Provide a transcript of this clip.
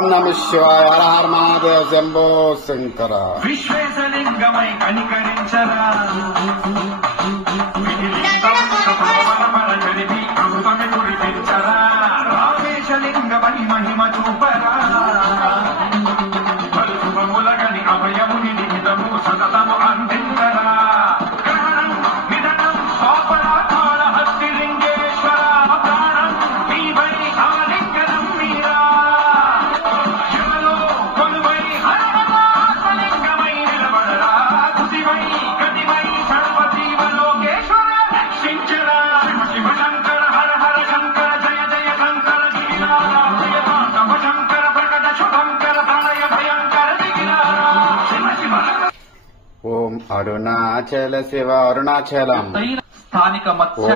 ఓం నమ శివాయ. హర హర మహాదేవ్. శంభో శంకర. విశ్వేశలింగమై కనికరించరా కురిపించరా రామేశలింగమని మహిమ చూపరా శుభములగని అభయముని నిహితము సతతము అందించరా గ్రహణం నిధనం పాపరాధాల హస్తిలింగేశ్వర ప్రాణం నీవై ఆలింగనం మీరా శివలో కొలువై హరమలింగమై నిలబడరా కుతివై గతివై సర్వజీవలోకేశ్వర రక్షించరా శివ శంకర హర హర శంకర జయ జయ శంకర గిరినారా జయ తాండవ శంకర ప్రకట శుభంకర ప్రళయ భయంకర దిగినారా శివ శివ. ఓం అరుణాచల శివ. అరుణాచలం స్థానిక మత్స్య